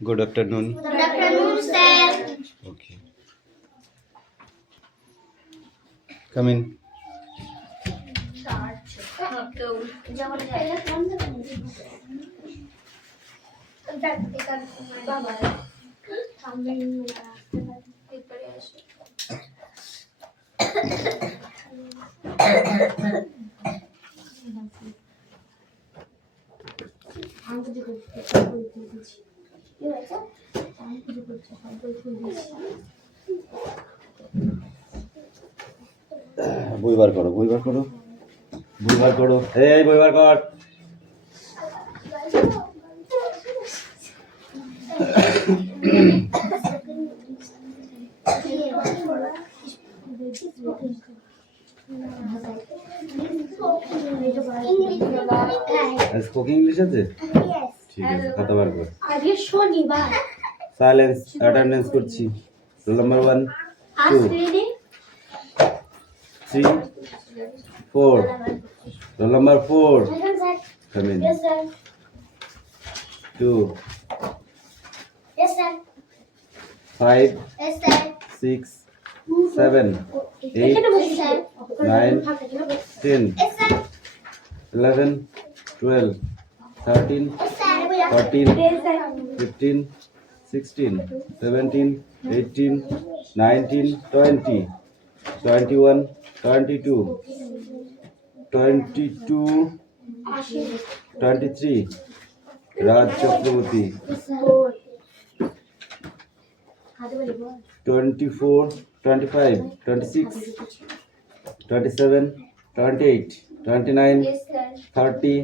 Good afternoon. Good afternoon, sir. Okay. Come in. বই বার করো, বই বার করো, বই বার করো। এই বই বার কর। স্পোকিং ইংলিশ আছে? ঠিক আছে, খাতা বার কর। আজকে শনিবার। সাইলেন্স, অ্যাটেন্ডেন্স করছি। Roll number 1 2 3 4 roll number 4 come in Yes, sir. 2 Yes, sir. 5 Yes, sir. 6 7 8 9 10 Yes, sir. 11 12 13 14 15 16 17 18 19 20 21 22 22 23 Raj Chakraborty 24 25 26 27 28 29 30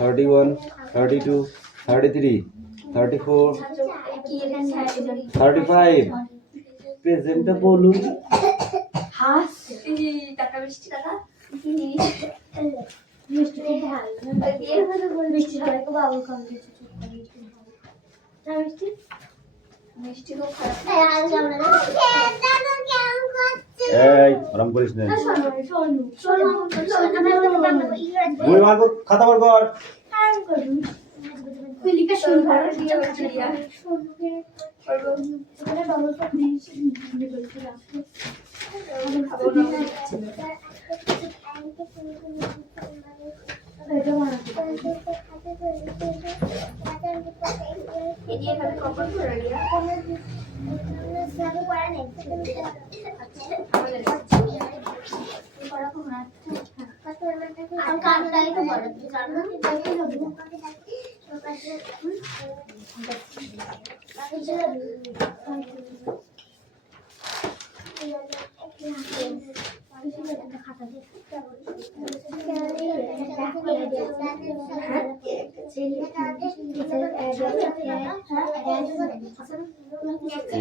31 32 33 34 35 প্রেজেন্টটা বলুন। টাকা মিষ্টি টাকা মিষ্টি মিষ্টি সবাইকে বাবু কম দিয়েছে মিষ্টি মিষ্টি খুব এই আরাম করিস না, বই বার কর, খাতা বার কর।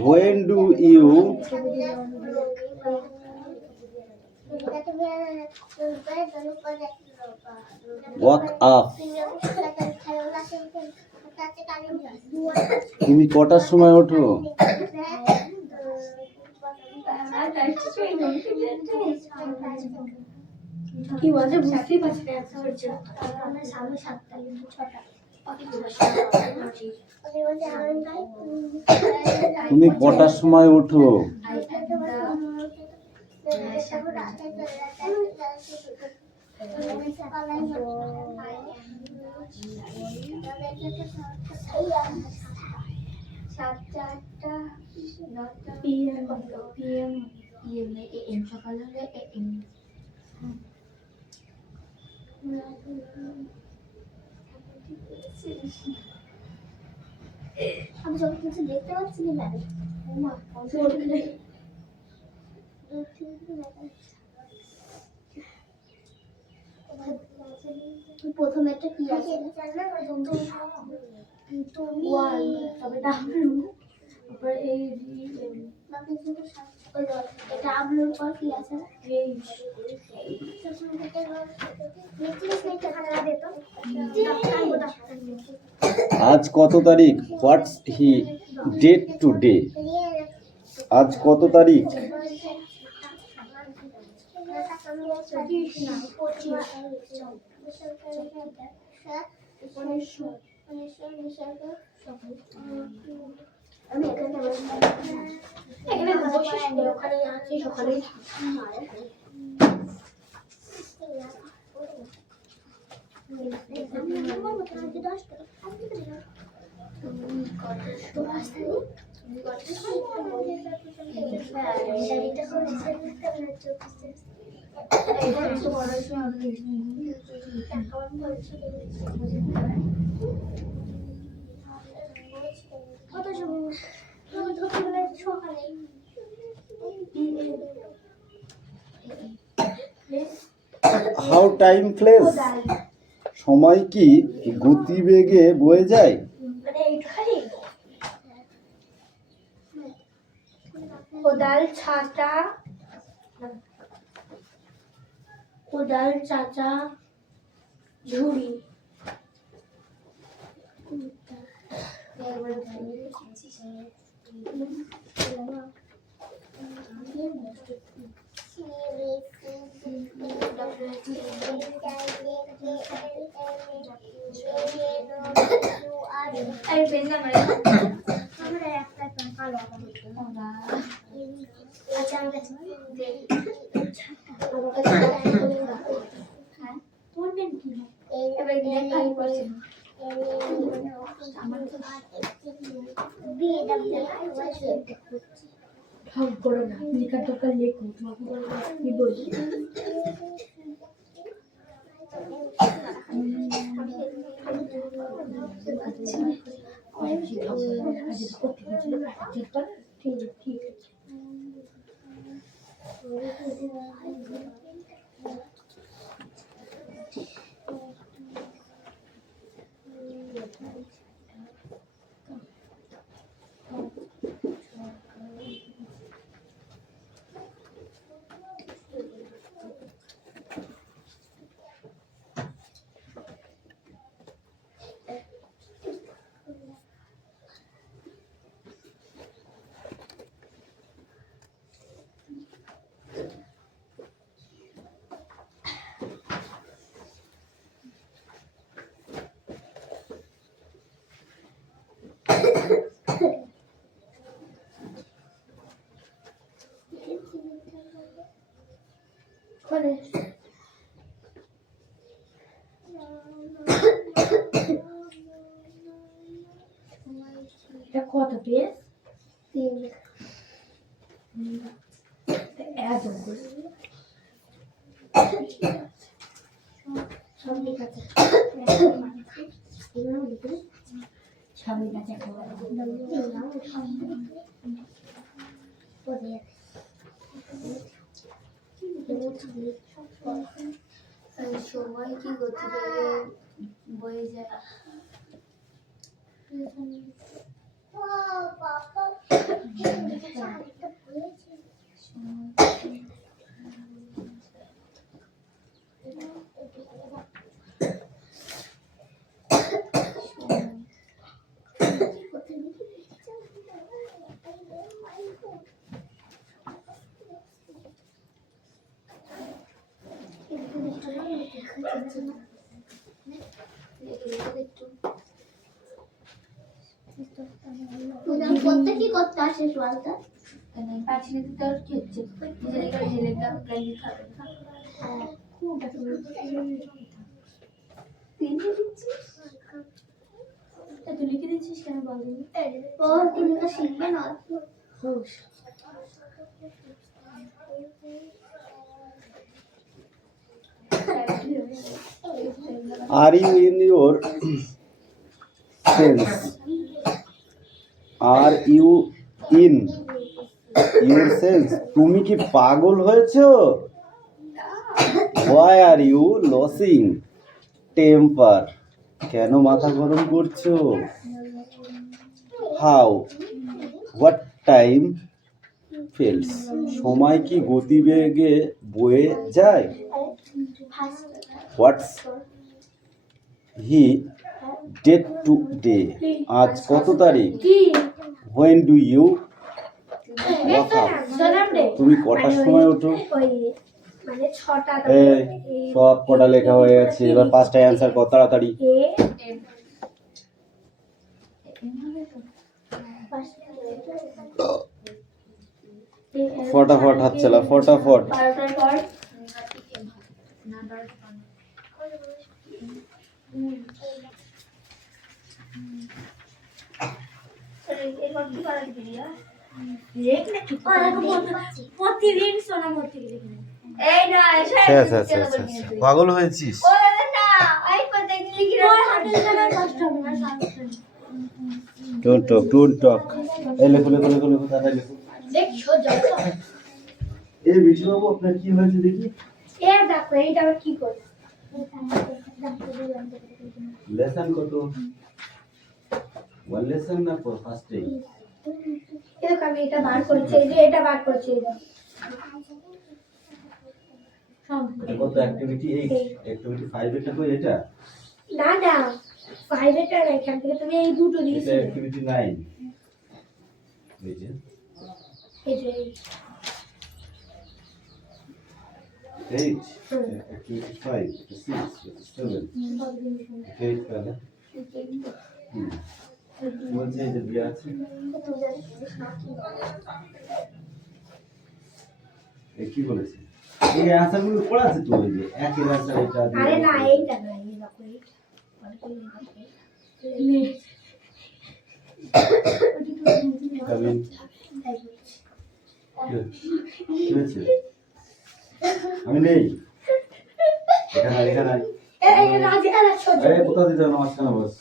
When do you wake up? তুমি কটার সময় ওঠো? কি বলছে বুঝতেই পারছি না সাড়ে 7টা 6টা তুমি কটার সময় ওঠো? সকাল হলে আমি সব কিছু দেখতে পাচ্ছি না প্রথমে একটা কি আছে তুমি তবে ডাবলু তারপর এই এটা ডাবলুর পর কি আছে আজ কত তারিখ? হোয়াটস হি ডেট টুডে? আজ কত তারিখ? আমি এখানে বসিস নি, ওখানে আছিস, ওখানেই থাক। হাউ টাইম ফ্লেস, সময় কি গতিবেগে বয়ে যায়? কোদাল ছাতা, কোদাল চাচা ঝুড়ি। ঢং করো না, লেখার দরকার লেখো, তোমাকে কি বলি। ঠিক আছে। এটা কত পেজ? 3। এত করে সব লেখা আছে। এগুলো লিখে সব লেখা আছে। সময় কি গতিবেগে বয়ে যায়? করতে কি করতে আসে সোয়ালটা? পাচ্ছি না তোর কি হচ্ছে? কোনটা তুমি তুই লিখে দিচ্ছিস কেন বলবি? ও তুমি তো শিখবে না। Are you in your sense? Are you in your sense? তুমি কি পাগল হয়েছো? Why are you losing temper? কেন মাথা গরম করছো? How? What time feels? সময় কি গতিবেগে বয়ে যায়? What's he did today? আজ কত তারিখ? When do you wake up? তুমি কটার সময় ওঠো? সব কটা লেখা হয়ে গেছে, এবার 5টা অ্যান্সার কর তাড়াতাড়ি। फटाफट हाथ चला फटाफट বারোটার পর এরপর কি করা দিবি রিয়া? প্রতিদিন সোনামুর থেকে দেখি এই না পাগল হয়েছিস ও না এই কথা লিখি রাখ হাটের জায়গা কষ্ট হবে না ডোন্ট টক এই লেখো দাদা লেখো দেখ সোজা এই বিশু বাবু আপনার কি হয়েছে দেখি এ দেখো এইটা আবার কি করে লেসন কত ওয়ান লেসন না ফার্স্ট ডে দেখো আমি এটা বার করছি এই যে এটা বার করছি এই কত অ্যাক্টিভিটি 8 অ্যাক্টিভিটি 5 এটা কই এটা না না 5 এটা না এখান থেকে তুমি এই দুটো দিয়েছো এটা অ্যাক্টিভিটি 9 এই যে এই যে 8 activity 5 6 7 8 কালা বলছে এই যে দিয়া আছে এই কি বলেছে এই অ্যানসারগুলো পড়া আছে তো ওই যে একের অ্যানসার এটা আরে না এইটা না এই দেখো কামিন কি হয়েছে আমি নেই এখানে এই রাজি আর ছোট এই কোথা দিতে না মাঝখানে বস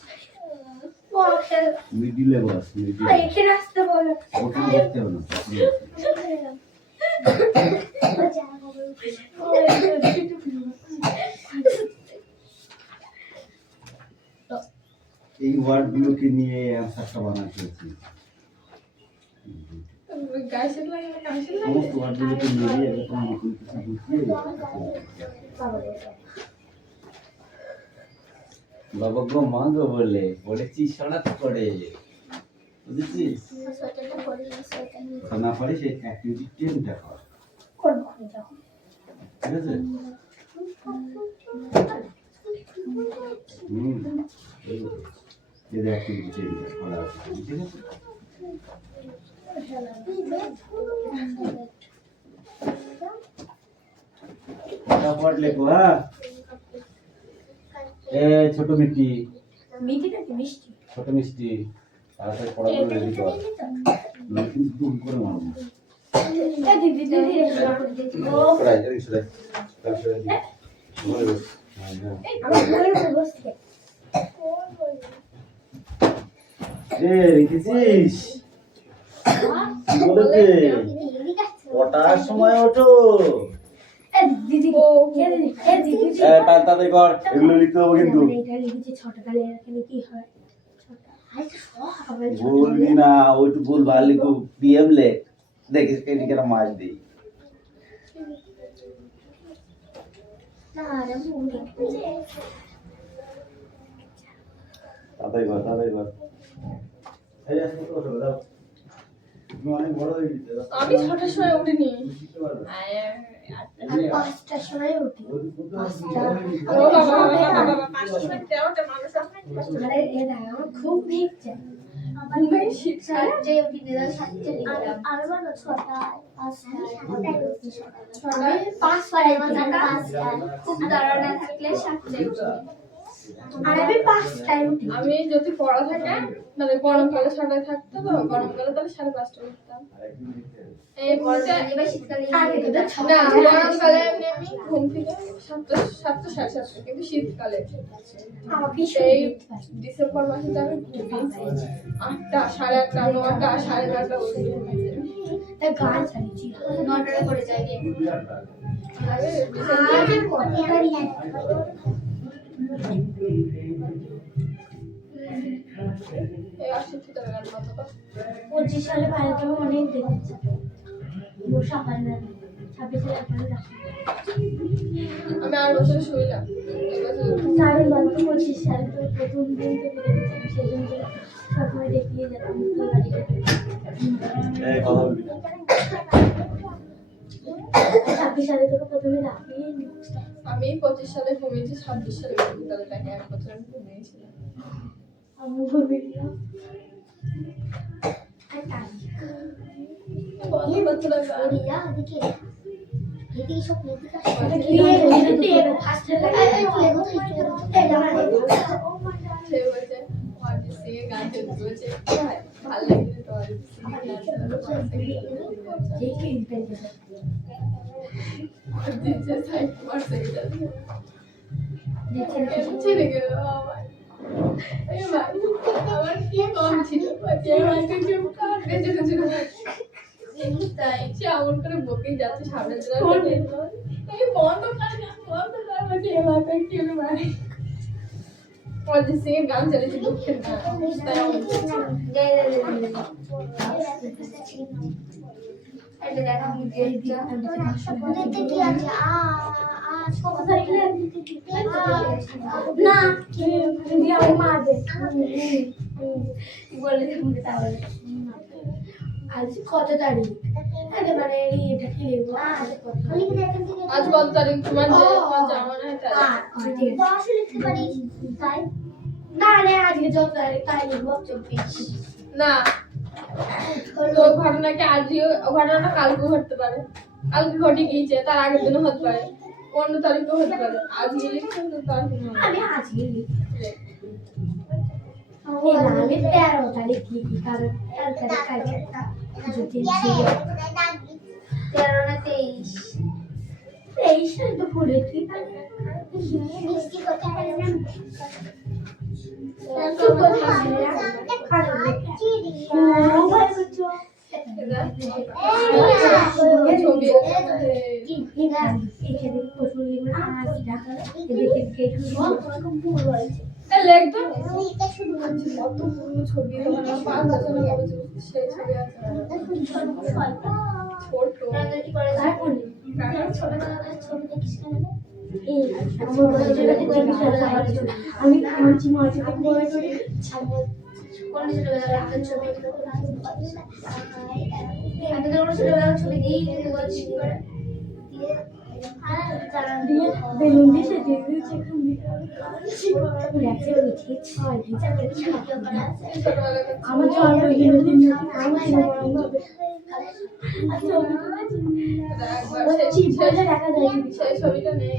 ও আচ্ছা মিডিলে বস মিডিলে এখানে আসতে বলো ওখানে বসতে হবে না এই ওয়ার্ডগুলোকে নিয়ে অ্যানসারটা বানাতে হয়েছে সমস্ত ওয়ার্ডগুলোকে নিয়ে এরকম নতুন কিছু বুঝিয়ে বাবা গো মা গো বলে পড়েছি শোনাত করে বুঝেছিস না পারে সেই অ্যাক্টিভিটি 10টা কর করব ঠিক আছে এই অ্যাক্টিভিটি 10টা করা আছে ঠিক আছে फटाफट लिखो हाँ ए छोटो मिट्टी মিটিটা কি মিষ্টি छोटो मिष्टी তাড়াতাড়ি পড়াগুলো রেডি কর না কিন্তু দুম করে মারবো এ দিদি ও পড়াই রেডি চলে আমার ঘরে বসে এ রেখেছিস কি বলেছে কটার সময় ওঠো দিদি এ দিদি তাড়াতাড়ি কর এগুলো লিখতে হবে কিন্তু এটা লিখেছি 6টা তাহলে এখানে কি হয় 6টা বলবি না ওইটু ভুল ভাল লিখো পিএম লেখ দেখিস কে লিখে মাছ দিই তাড়াতাড়ি কর এই আসো তো দাও তুমি অনেক বড় হয়ে গেছে আমি 6টার সময় উঠিনি আমি 5টার সময় উঠি ও বাবা 5টার সময় তেরোটা মানুষ আরে এ না আমার খুব ভিড়ছে ঘুমাই শীতকালে যে উঠি দিদা 7টে লিখলাম আর বলো 6টা 5টা আমি 5 পারে খুব দাঁড়ানো থাকলে 7টায় উঠি আর আমি 5টায় উঠি আমি যদি পড়া থাকে মানে গরমকালে 6টায় থাকতো তো গরমকালে তাহলে 5:30টায় উঠতাম এই পড়া এবার শীতকালে আগে তো না গরমকালে আমি ঘুম থেকে 7টা 7:30 কিন্তু শীতকালে আমাকে সেই ডিসেম্বর মাসে তো আমি ঘুমিয়েছি 8টা 8:30 9টা 9:30 উঠে ঘুমিয়েছি গান চালিয়েছি 9টায় করে যাই আরে এই 80 টাকার মতো 25 সালে বাইরে আমি অনেক দেখেছি বসা হয় না 26 সালে আপনারা আমি আর বছর শুইলাম এবছর সাড়ে 25 সালে তো প্রথম দিন থেকে দেখেছি সেই জন্য সবসময় দেখিয়ে যেতাম তো বাড়ি এই কথা বলবি না 26 সালে তোকে প্রথমে ডাকিয়ে আমি 25 সালে ঘুমিয়েছি 26 সালে বিদ্যালয় থেকে এক বছর ঘুমিয়েছিলাম আমি বলবি না বন্ধ করতে লাগা রিয়া দেখি এটি সব লেখা এটা কি ফার্স্ট সে বলছে অরিজিৎ সিং এর গান চলছে বলছে ভালো লাগছে তো অরিজিৎ সিং এর গান অরিজিৎ যে সাইড মারছে এটা ছেড়ে গেল আমার এই ভাই আমার কি কম ছিল বাচ্চা আমাকে কেউ কাট গেছে গেছে তাই সে এমন করে বকেই যাচ্ছে সামনে দিকে এই বন্ধ কর বলছে আমাকে কেউ মারে অরিজিৎ সিং এর গান চলেছে দুঃখের গান তাই আমার এটা দেখা মুঝে দেখতে কি আছে কত তারিখ না দিয়ে আমার মা দে বলে তুমি তাহলে আজ কত তারিখ মানে এটা কি লিখবো আজ কত তারিখ তোমার জানা নাই তারিখ 10 লিখতে পারি তাই না না আজকে যত তারিখ তাই লিখবো 24 না তো ঘটনাকে আজও ঘটনাটা কালকে ঘটতে পারে কালকে ঘটে গিয়েছে তার আগের দিনও হতে পারে অন্য তারিখও হতে পারে আজকে লিখতে তো তার কোনো আমি আজকে লিখি এই না আমি 13 তারিখ লিখি কারণ 13 তারিখ কালকে একটা যদি ছিল 13 না 23 23 তো পড়ে কি মিষ্টি কথা বলে না ছবি সেই ছবি আছে আমি আমার চিমা আছে বেলুন দিয়ে সেজে দিয়েছে আমার জন্ম দেখা যায় সেই ছবিটা নেই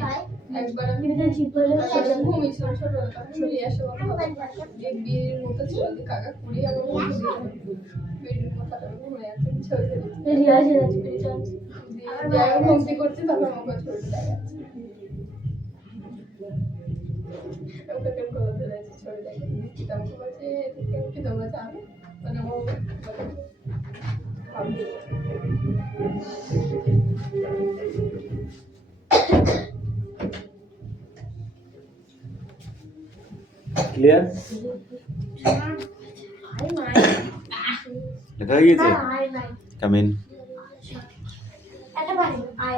একবার আমি ঘুমিয়েছিল ছোটবেলা চলে আসে বিয়ের মতো ছিল কাকা কুড়ি আমার বিয়ের মতো ঘুরে আছে ছবি ভক্তি করছি তখন আমাকে ছবি দেখা যাচ্ছে ওকে কেন করে দিয়েছে ছবি দেখে কি দাম বলছে কি দাম বলছে আমি মানে ও ভাবি ক্লিয়ার লেখা হয়ে গেছে কামিন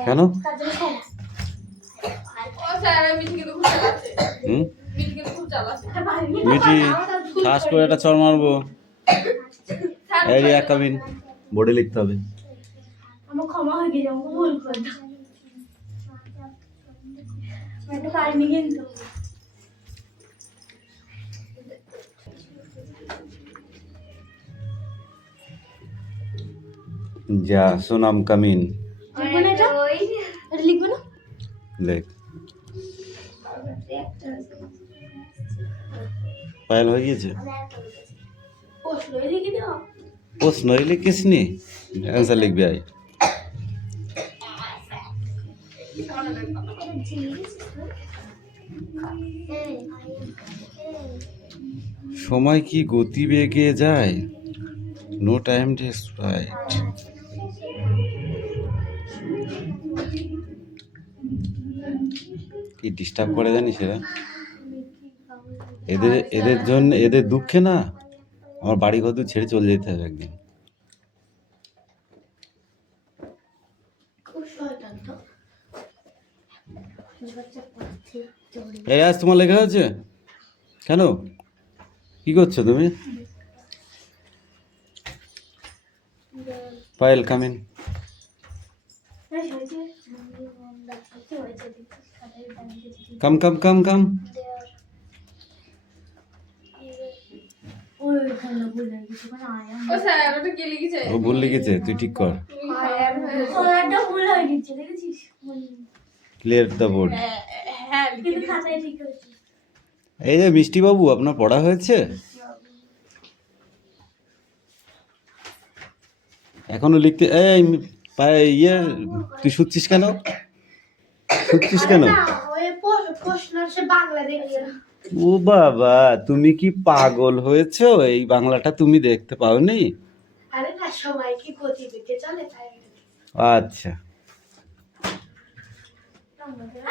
কেন ও স্যার মিটিকে তো খুব চালাচ্ছে মিটিকে তো খুব চালাচ্ছে মিটি ঠাস করে একটা চড় মারবো এই এক কামিন বোর্ডে লিখতে হবে আমার ক্ষমা হয়ে গেছে আমাকে ভুল করে দাও আমি পারিনি কিন্তু যা সোনাম কামিন লিখবো না এটা লিখবো না লেখ পায়েল হয়ে গিয়েছে প্রশ্নই লিখে দাও প্রশ্নই লিখিস নি অ্যান্সার লিখবি আয় সময় কি গতি বেগে যায় নো টাইম ডিসপাইট কি ডিস্টার্ব করে জানিস এরা এদের জন্য এদের দুঃখে না আমার বাড়ি ঘর ছেড়ে চলে যেতে হবে একদিন এই আজ তোমার লেখা আছে কেন কি করছো তুমি পায়েল কামিন কাম কাম কাম কাম ও স্যার ওটা কি লিখেছে? ও ভুল লিখেছে, তুই ঠিক কর। ওটা ভুল হয়ে গেছে, দেখেছিস? Clear the board. হ্যাঁ কিন্তু লিখে খাতায় ঠিক হয়েছে। এই যে মিষ্টি বাবু, আপনার পড়া হয়েছে? এখনো লিখতে ইয়ে, তুই শুচ্ছিস কেন? শুচ্ছিস কেন? না, ওই প্রশ্ন সে বাংলা দেখছে। ও বাবা, তুমি কি পাগল হয়েছো? এই বাংলাটা তুমি দেখতে পাওনি? আরে না, সবাই কি গতি দেখে চলে তাই। আচ্ছা,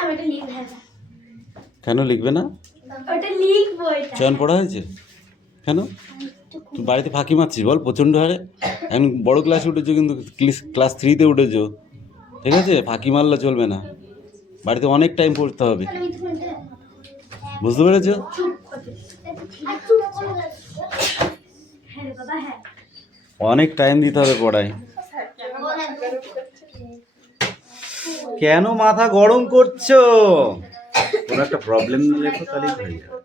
আমি এটা লিখবো। কেন লিখবে না? ওটা লিখবো এটা। চয়ন পড়া হয়েছে কেন? তুই বাড়িতে ফাঁকি মারছিস বল প্রচণ্ড হারে। এখন বড় ক্লাসে উঠেছো, কিন্তু ক্লাস 3-তে উঠেছো, ঠিক আছে? ফাঁকি মারলে চলবে না, বাড়িতে অনেক টাইম পড়তে হবে, বুঝতে পেরেছো? চুপ করে। হ্যাঁ রে বাবা, হ্যাঁ। অনেক টাইম দিতে হবে পড়ায়। কেন মাথা গরম করছো? কোনো একটা প্রবলেম লেখো, তাহলেই হয়ে যাবে।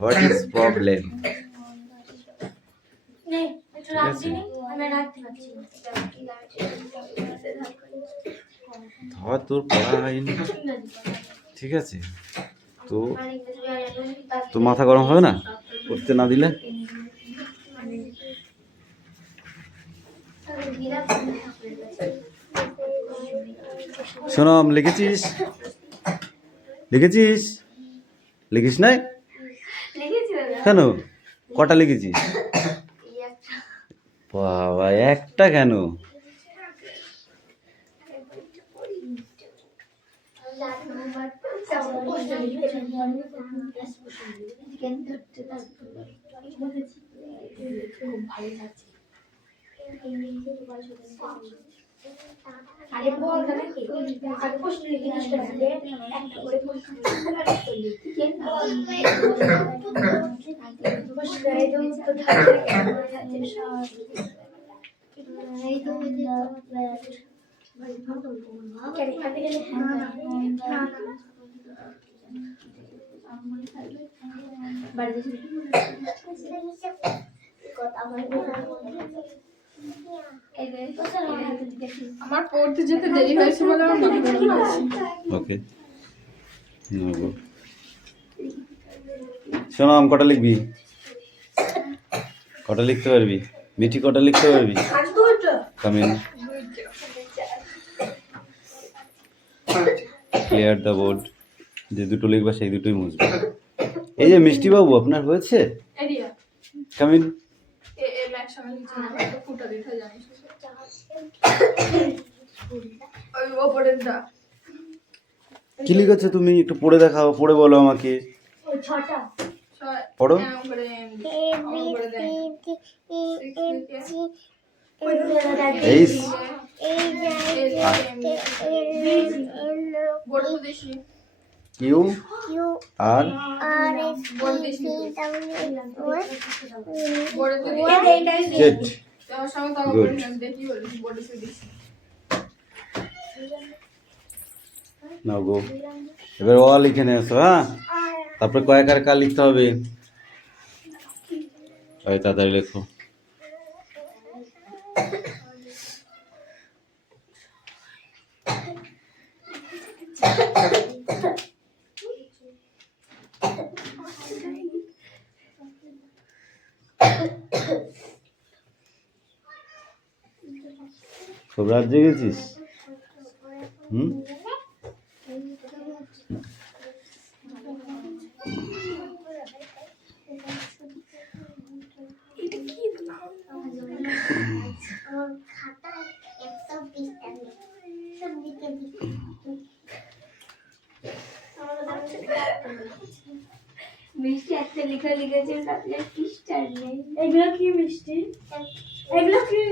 What is problem? নে, একটু রাখ দিনি, আমি রাখতে পারছি না। ধর, তোর পড়া হয়নি, ঠিক আছে? তো তো মাথা গরম হবে না পড়তে না দিলে? সোনম, লিখেছিস? লিখেছিস? লিখিস নাই কেন? কটা লিখেছিস? বাবা, একটা কেন? আরে বল না নাকি? আগে প্রশ্ন লিখে জিজ্ঞেস করছিলে, একটা করে প্রশ্ন লিখে। প্রশ্ন এই তো উত্তর থাকবে। এই তো কেন খাতে গেলে না বাড়িতে আমার পড়তে যেতে দেরি হয়েছে বলে আমার মাথা গরম হচ্ছে। ওকে, সোনম, কটা লিখবি? কটা লিখতে পারবি? মিঠি, কটা লিখতে পারবি? Come in, clear the board. যে দুটো লিখবা সেই দুটোই মুছবে। এই যে মিষ্টি বাবু, আপনার হয়েছে? Area come in. এ ম্যাক্স আমি লিখছি না, তো ফুটা দিতে জানিস ওই ওপরেরটা। কি লিখেছো তুমি? একটু পড়ে দেখাও, পড়ে বলো আমাকে। ওই ছটা পড়ো। এই কিউ আর জেড। গুড। নাও গো, এবার অ লিখে নিয়ে এসো। হ্যাঁ, তারপরে কয়েকার কার লিখতে হবে। ওই তাড়াতাড়ি লেখো। খুব রাত জেগেছিস? হুম, মিষ্টি একটা লেখা লিখেছে, তাতে পৃষ্ঠার নেই। এগুলো কি মিষ্টি? এগুলো কি?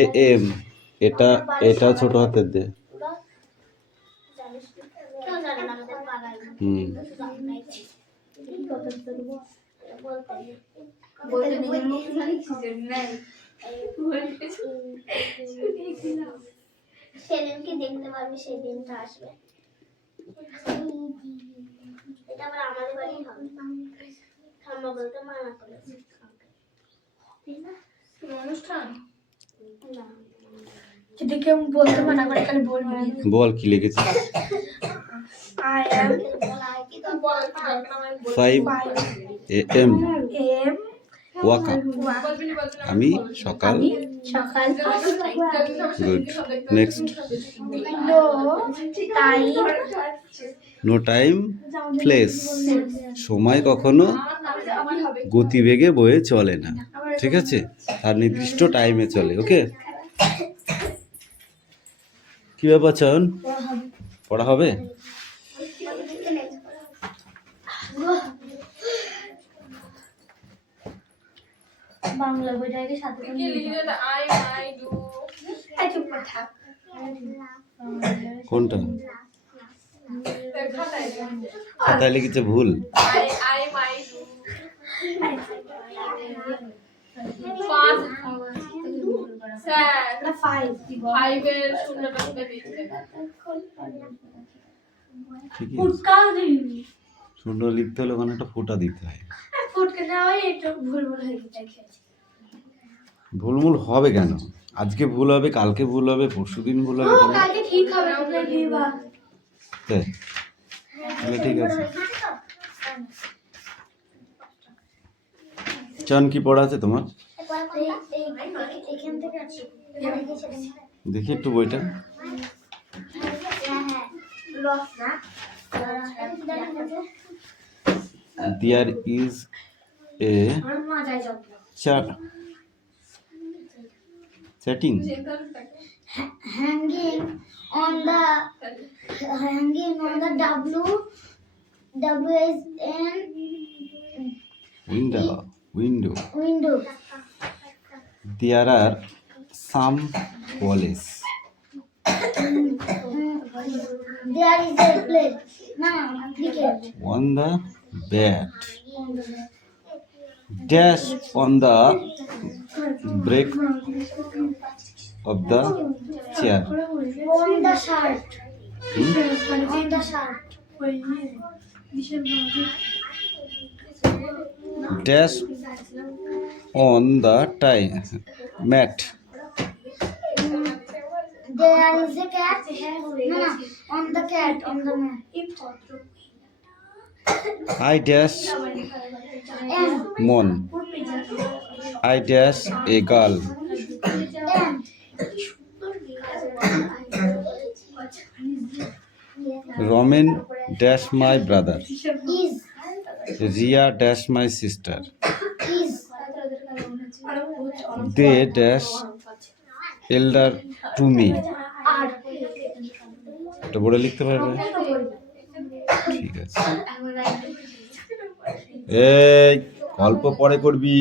এ এম, এটা এটা ছোট হাতের দে। হুম, সেদিনকে দেখতে পারবি, সেদিনটা আসবে। এটা আবার আমাদের বাড়ি হবে ঠাম্মা বলতে মানা করেছে কোনো অনুষ্ঠান না যদি কেউ বলতে মানা করে তাহলে বলবি বল কি লিখেছিস? I am 5 AM am walk up. আমি সকাল। সকাল 5টায় good. Next. No time no time place. সময় কখনো গতিবেগে বয়ে চলে না, ঠিক আছে? আর নির্দিষ্ট টাইমে চলে। ওকে, কি ব্যাপার চয়ন, পড়া হবে? বাংলা বইটাকে সাথে কি লিখে দে আই মাই ডু চুপ করে থাক কোনটা খাতায় খাতায় লিখেছে ভুল? আই মাই ডু পাঁচ স্যার না 5 দিব 5 এর শূন্যটা তুলে দিয়েছে ঠিকই আছে। ফুটকা দিবি শূন্য লিখতে হলে ওখানে একটা ফোঁটা দিতে হয়। ফুটকা না হয় একটু ভুল ভুল হয়ে গেছে ভুলমুল হবে কেন? আজকে ভুল হবে, কালকে ভুল হবে, পরশুদিন ভুল হবে, কেন? কালকে ঠিক হবে তোমরা দিবা তাই? তাহলে ঠিক আছে। চান কি পড়া আছে তোমার? এখান থেকে আসি দেখি একটু বইটা। There is a chatting hanging on the WSN window. window. There are some walls. There is a plate. No, cricket. On the bed. Dash on the break of the chair. On the shirt. Hmm? On the shirt. Dash on the mat. There is a cat. No, on the cat, on the mat. I dash M. moon. I dash a girl. M. Roman dash my brother. Is. Ria dash my sister. Is. They dash elder to me. R. এটা বলে লিখতে পারবে? ঠিক আছে। এই গল্প পরে করবি।